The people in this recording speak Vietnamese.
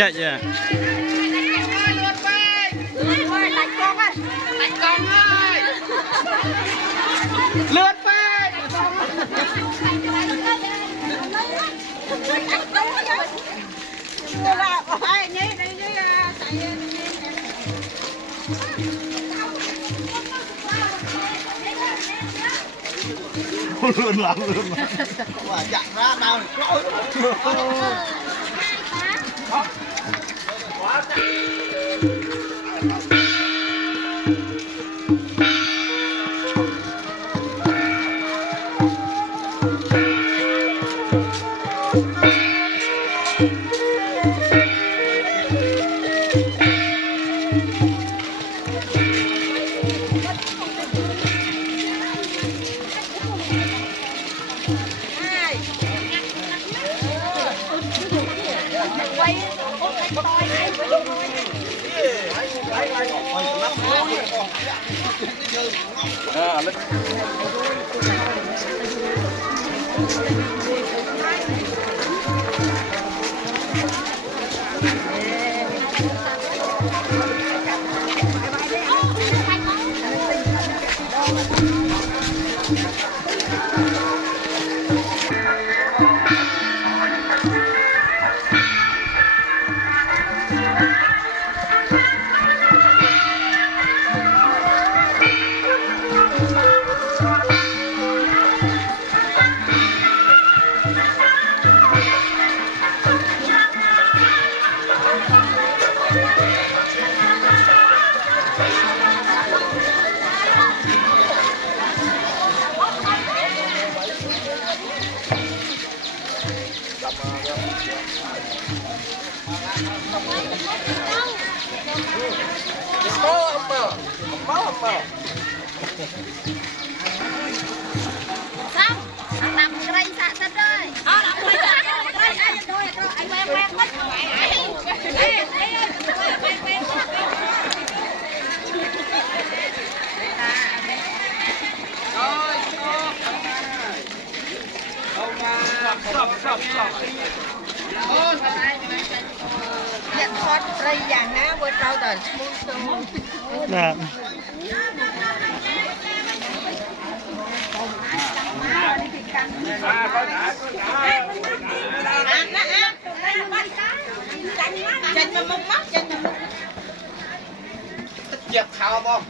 dạ dạ lượt về luôn lắm và chặn ra nào xong anh làm cây sạch sạch rồi anh quen quen mất nhận thoát đây dạng ná với trâu đời dạ dẹp thao không